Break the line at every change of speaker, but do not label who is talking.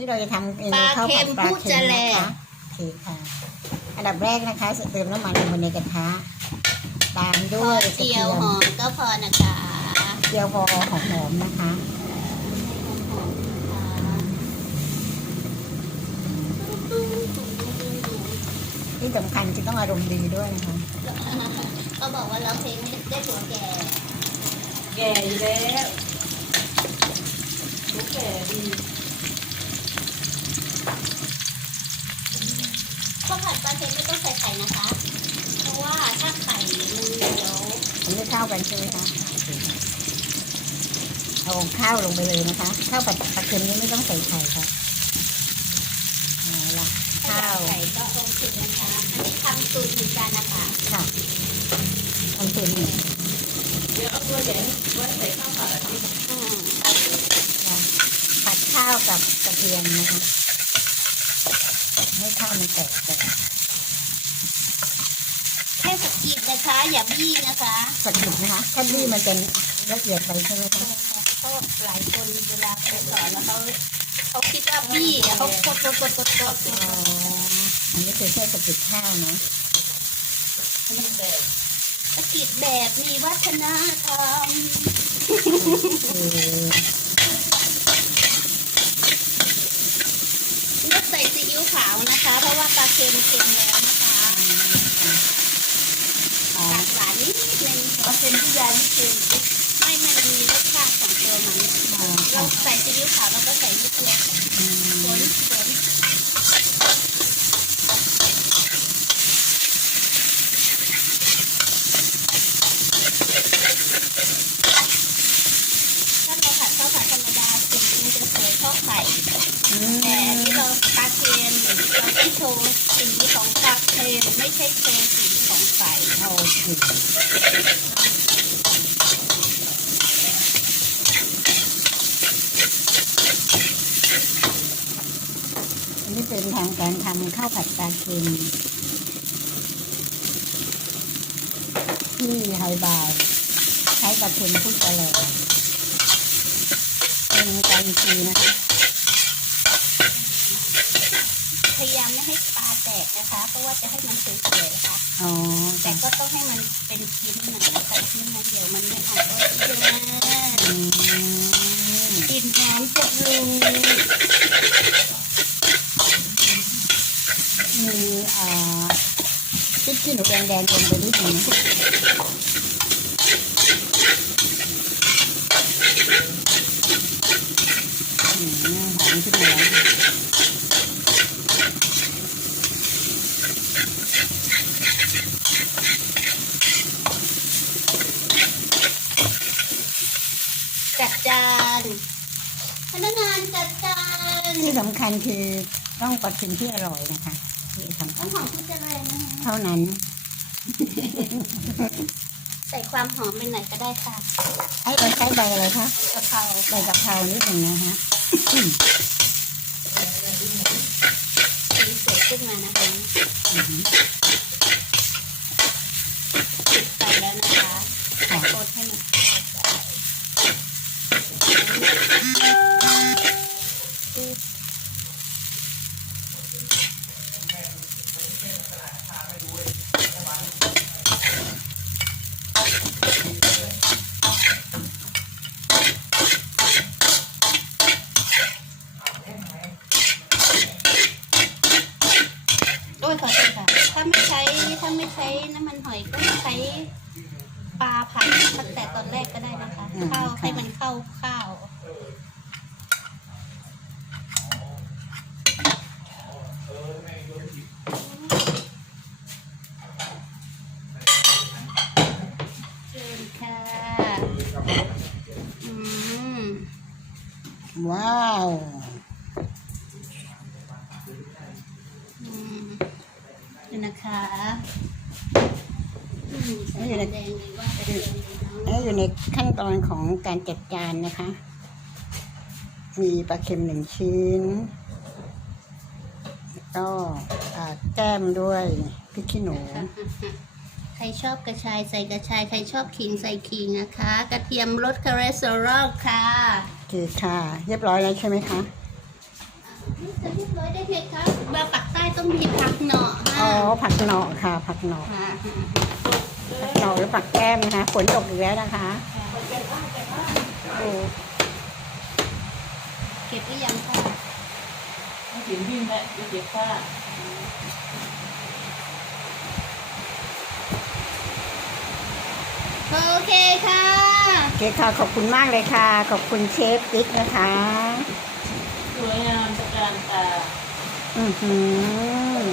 นี่เราจะทำเมนู
ปลา
ข้าว
เค็
ผัด
ม
ปลา
พูด
เค็
จะ
ม
แล
นะคะโอเคค่ะ อันดับแรกนะคะเติมน้ำมันลงไปในกระทะตาม
พ
ด้
อ
วยกระ
เจี
เที
ย
ยว
ห
ม
อมก็พอนะคะ
เจียวพอหอมๆนะคะที่สำคัญคือต้องอารมณ์ดีด้วยนะคะ
ก็บอกว่าเราเพลงได้ผัวแก่
แก่อยู่แล้วลูกแก่ดี
ข้าวผัดปลาเค็มไม่ต้องใส่ไข่นะคะ เพราะว่าถ้าไข่มันเดี๋ยว
มันไม่เข้ากันใช่ไหมคะโอเคเอาข้าวลงไปเลยนะคะ ข้าวผัดปลาเค็มนี้ไม่ต้องใส่ไข่ค่ะเอาละ
ถ้า
ข้า
อยาวกใส่ก็ลงสุดนะคะ อันนี้ทำสูตรเหมือนกันนะคะ
ค่ะทำสูตรหนึ่ง
เดี๋ยวเอาตัวใหญ่ไว้ใส่ข้าวผัดอันนี้
อืม
ค่ะผัดข้าวกับกระเทียมนะคะให้ ข้าวมันแตกแตก
แค่สกกิดนะคะ อย่าบี้นะคะ
สะกิดนะคะถ้าบี้มันเป็นละเอียดไปใช่ไหมคะ
ก็หลายคนเวลาไปสอนแล้วเขาเขาคิดว่าบี้อะเขากดกดกดกดกด
อ๋ออันนี้คือแค่สะกิดข้าวเนาะ
ให้มันแตก
สกกิดแบบมีวัฒนธรรม
คือ
เลือกใส่ซีอิ๊วขาวนะคะ เพราะว่าปลาเค็มเค็มแล้วนะคะ
อ๋อ
ตักหวานนิดนึง
ปลาเค็มที่ยายไม่เค็ม
ไม่มันมีรสชาติของตัวมัน
อ๋อ
เรา
ค่ะ
ใส่ซีอิ๊วขาวแล้วก็ใส่นิดเดียว
อืม
ฝนฝนถ้าเราผัดข้าวผัดธรรมดาสีมันจะสวยเท่าไข่
อื
แต่อัน
ม
นี้เราปลาเค็มเราไม่โชว์สีของปลาเค็ม ไม่ใช่โชว์สีของไข่
โอเคอันนี้เป็นทางการทำข้าวผัดปลาเค็มที่ไฮบาร์ใช้ปลาเค็มพุทธะแลเป็นการจีนะคะ
พยายามไม่ให้ปลาแตกนะคะ เพราะว่าจะให้มันสวยๆค่ะ
อ๋อ
แต่
ค่ะ
ก็ต้องให้มันเป็นชิ้นนะใส่ชิ้นมาเดียวมันไม่อร่อยจ้า
อืม
กลิ่นหอมจังเลย
มีอ่าพริกขี้หนูแดงแดงๆลงไปนิดนึงนะอืมหอมขึ้นมาแล้ว
จัดจานพนักงานจัดจาน
ที่สำคัญคือต้องปลาเค็มที่อร่อยนะคะที่สำคั
ต้อ
ญ
งหอมที่เจริญนะคะ
เท่านั้น
ใส่ความหอมไปหน่อยก็ได้ค่ะ
ไอ้เราใช้ใบอะไรคะ
กะเพรา
ใบกะเพรานิดหนึ่งนะฮะ
สีสวยขึ้นมานะคะ
อือหือ
ปิดไปแล้วนะคะ
ค่ะ
กดให้มันเข้ากันโอ้ย ขอโทษค่ะถ้าไม่ใช้ถ้าไม่ใช้น้ำมันหอยก็ใช้ปลาผัดตั้งแต่ตอนแรกก็ได้นะคะเข้าให้มันเข้าข้าว เชิญ ค่ะอืม
ว้าว
อืมนี่นะคะอืมใส่แดงดีว่าจะเป็นยังไงเนาะ
แล้วอยู่ในขั้นตอนของการจัดจานนะคะ มีปลาเค็มหนึ่งชิ้นแล้วก็อ่าแก้มด้วยพริกขี้หนู
ใค รชอบกระชายใส่กระชาย ใครชอบขิงใส่ขิงนะคะ กระเทียมลดคอเลสเตอรอลค่ะ
โอเคค่ะ เรียบร้อยแล้วใช่ไหมคะ
จะเรียบร้อยได้เลยครับแบบปักใต้ต้องมีผักหน่อ
อ๋
ค่ะ
อผักหน่อค่ะ ผักหน่อ
ค่ะ
ผักหน่อหรือผักแก้มนะคะฝนตกอีกแล้วนะคะโอ้
เก็บหรือยังคะ
ให้ถึงวิ่งแล้วเก็บผ้า
โอเคค่ะ
โอ เคค่ะ ขอบคุณมากเลยค่ะ ขอบคุณเชฟติ๊กนะคะ
สวยงามตะการตา
อือหือ